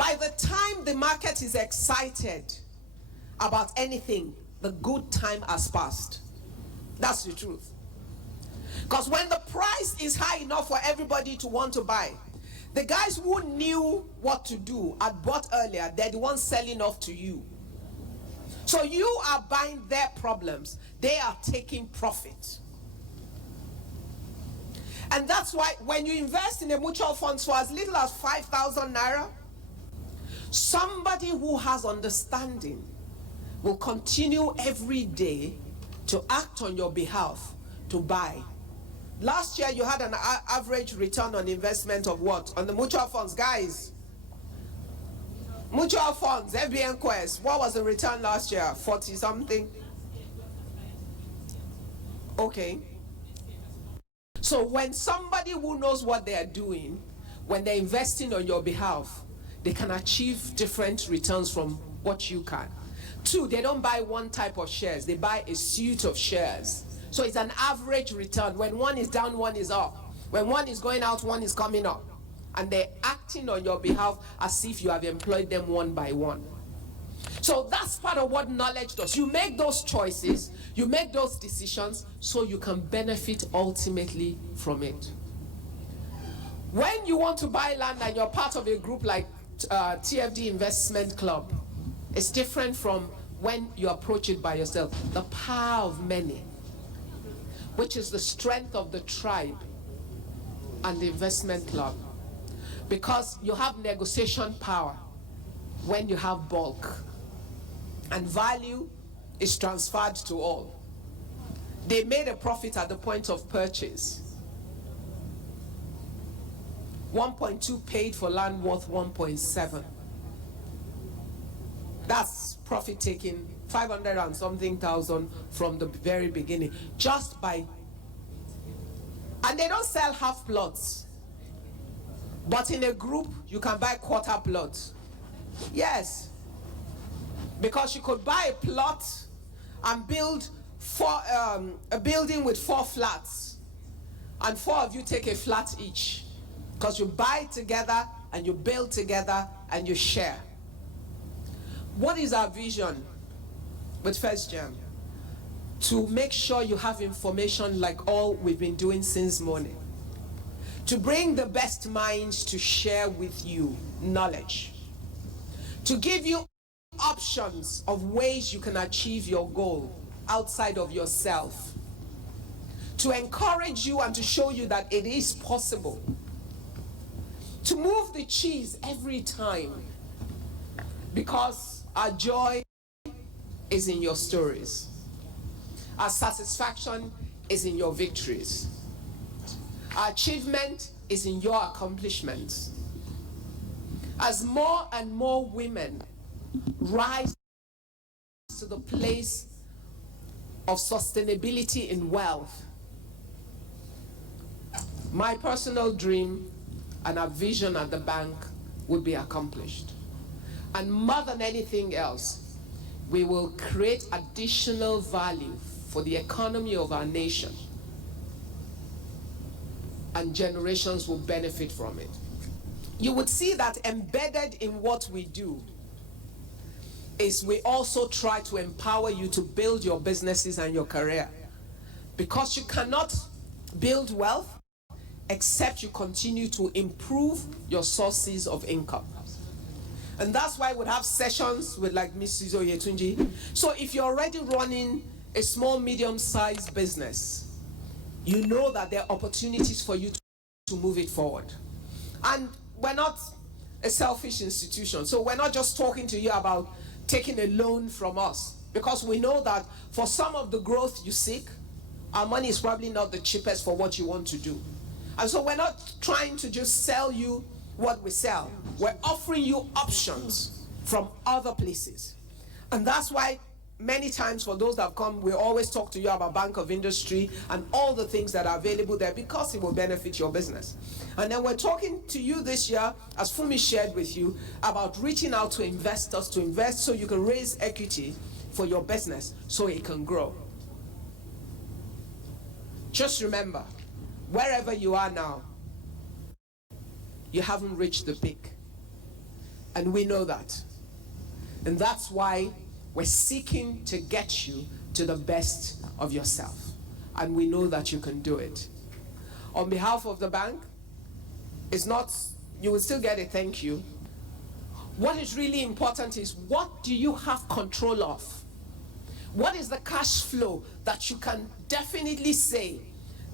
By the time the market is excited about anything, the good time has passed. That's the truth. Because when the price is high enough for everybody to want to buy, the guys who knew what to do had bought earlier, they're the ones selling off to you. So you are buying their problems. They are taking profit. And that's why when you invest in a mutual fund for as little as 5,000 naira, somebody who has understanding will continue every day to act on your behalf to buy. Last year you had an average return on investment of what? On the mutual funds, guys. Mutual funds, FBN Quest, what was the return last year? 40 something? Okay. So when somebody who knows what they are doing, when they're investing on your behalf, they can achieve different returns from what you can. Two, they don't buy one type of shares, they buy a suite of shares. So it's an average return. When one is down, one is up. When one is going out, one is coming up. And they're acting on your behalf as if you have employed them one by one. So that's part of what knowledge does. You make those choices, you make those decisions so you can benefit ultimately from it. When you want to buy land and you're part of a group like TFD Investment Club, it's different from when you approach it by yourself. The power of many, which is the strength of the tribe and the investment club. Because you have negotiation power when you have bulk. And value is transferred to all. They made a profit at the point of purchase. 1.2 paid for land worth 1.7. That's profit taking 500 and something thousand from the very beginning, just by, and they don't sell half plots, but in a group you can buy quarter plots. Yes, because you could buy a plot and build a building with 4 flats, and 4 of you take a flat each, because you buy together and you build together and you share. What is our vision with First Gem? To make sure you have information like all we've been doing since morning. To bring the best minds to share with you knowledge. To give you options of ways you can achieve your goal outside of yourself. To encourage you and to show you that it is possible. To move the cheese every time, because our joy is in your stories. Our satisfaction is in your victories. Our achievement is in your accomplishments. As more and more women rise to the place of sustainability in wealth, my personal dream and our vision at the bank will be accomplished. And more than anything else, we will create additional value for the economy of our nation, and generations will benefit from it. You would see that embedded in what we do is we also try to empower you to build your businesses and your career, because you cannot build wealth except you continue to improve your sources of income. And that's why we'd have sessions with like Mrs. Oyetunji. So if you're already running a small, medium-sized business, you know that there are opportunities for you to move it forward. And we're not a selfish institution, so we're not just talking to you about taking a loan from us, because we know that for some of the growth you seek, our money is probably not the cheapest for what you want to do. And so we're not trying to just sell you what we sell. We're offering you options from other places. And that's why many times for those that have come, we always talk to you about Bank of Industry and all the things that are available there, because it will benefit your business. And then we're talking to you this year, as Fumi shared with you, about reaching out to investors to invest so you can raise equity for your business so it can grow. Just remember, wherever you are now, you haven't reached the peak. And we know that. And that's why we're seeking to get you to the best of yourself. And we know that you can do it. On behalf of the bank, it's not, you will still get a thank you. What is really important is, what do you have control of? What is the cash flow that you can definitely say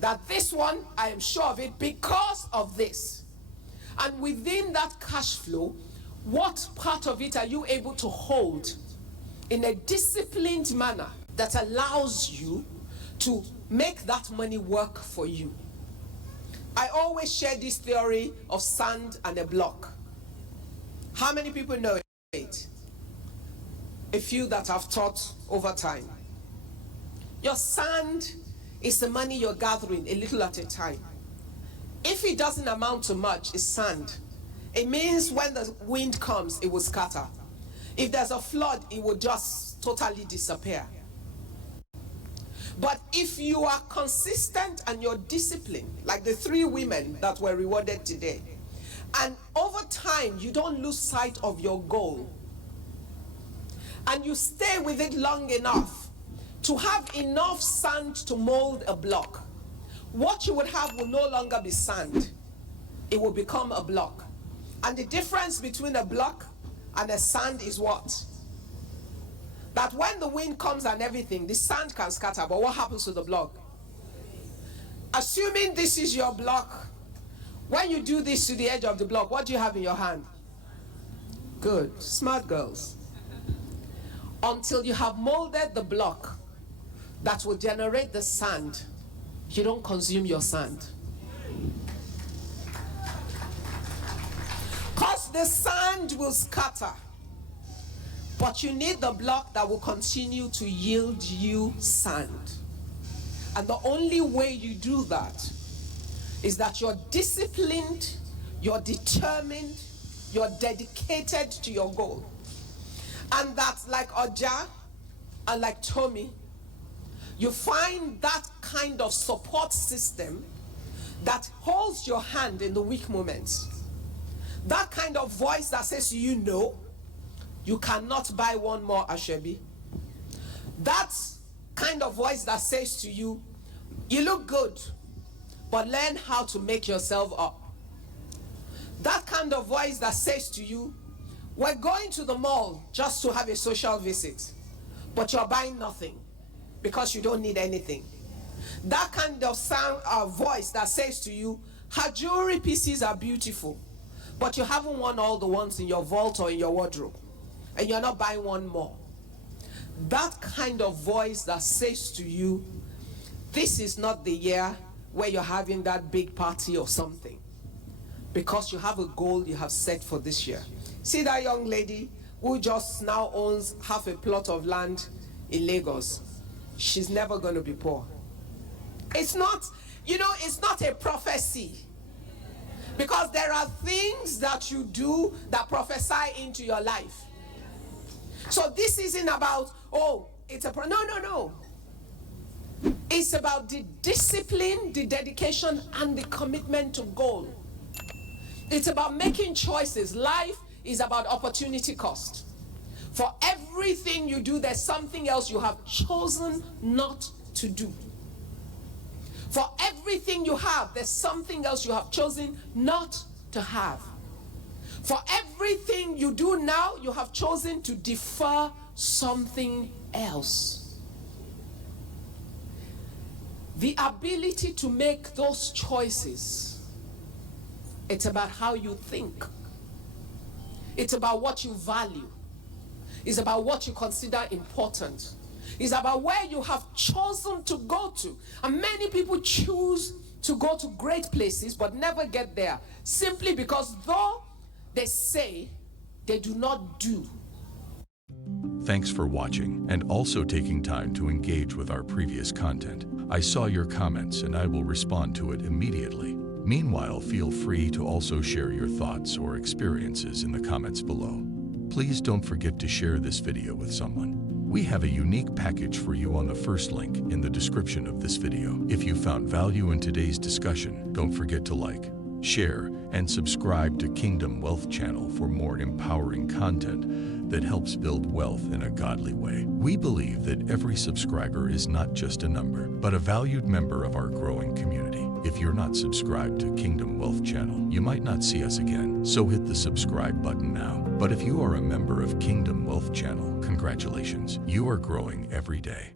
that this one, I am sure of it because of this? And within that cash flow, what part of it are you able to hold in a disciplined manner that allows you to make that money work for you? I always share this theory of sand and a block. How many people know it? A few that have taught over time. Your sand is the money you're gathering a little at a time. If it doesn't amount to much, it's sand. It means when the wind comes, it will scatter. If there's a flood, it will just totally disappear. But if you are consistent and you're disciplined, like the 3 women that were rewarded today, and over time you don't lose sight of your goal, and you stay with it long enough to have enough sand to mold a block, what you would have will no longer be sand. It will become a block. And the difference between a block and a sand is what? That when the wind comes and everything, the sand can scatter, but what happens to the block? Assuming this is your block, when you do this to the edge of the block, what do you have in your hand? Good, smart girls. Until you have molded the block that will generate the sand, you don't consume your sand. Because the sand will scatter. But you need the block that will continue to yield you sand. And the only way you do that is that you're disciplined, you're determined, you're dedicated to your goal. And that, like Oja and like Tommy, you find that kind of support system that holds your hand in the weak moments. That kind of voice that says to you, no, you cannot buy one more Ashebi. That kind of voice that says to you, you look good, but learn how to make yourself up. That kind of voice that says to you, we're going to the mall just to have a social visit, but you're buying nothing because you don't need anything. That kind of voice that says to you, her jewelry pieces are beautiful, but you haven't worn all the ones in your vault or in your wardrobe, and you're not buying one more. That kind of voice that says to you, this is not the year where you're having that big party or something, because you have a goal you have set for this year. See that young lady who just now owns half a plot of land in Lagos? She's never going to be poor. It's not, you know, it's not a prophecy. Because there are things that you do that prophesy into your life. So this isn't about, oh, it's a, no. It's about the discipline, the dedication, and the commitment to goal. It's about making choices. Life is about opportunity cost. For everything you do, there's something else you have chosen not to do. For everything you have, there's something else you have chosen not to have. For everything you do now, you have chosen to defer something else. The ability to make those choices, it's about how you think. It's about what you value. It's about what you consider important. It's about where you have chosen to go to. And many people choose to go to great places but never get there, simply because though they say, they do not do. Thanks for watching and also taking time to engage with our previous content. I saw your comments and I will respond to it immediately. Meanwhile, feel free to also share your thoughts or experiences in the comments below. Please don't forget to share this video with someone. We have a unique package for you on the first link in the description of this video. If you found value in today's discussion, don't forget to like, share, and subscribe to Kingdom Wealth Channel for more empowering content that helps build wealth in a godly way. We believe that every subscriber is not just a number, but a valued member of our growing community. If you're not subscribed to Kingdom Wealth Channel, you might not see us again, so hit the subscribe button now. But if you are a member of Kingdom Wealth Channel, congratulations, you are growing every day.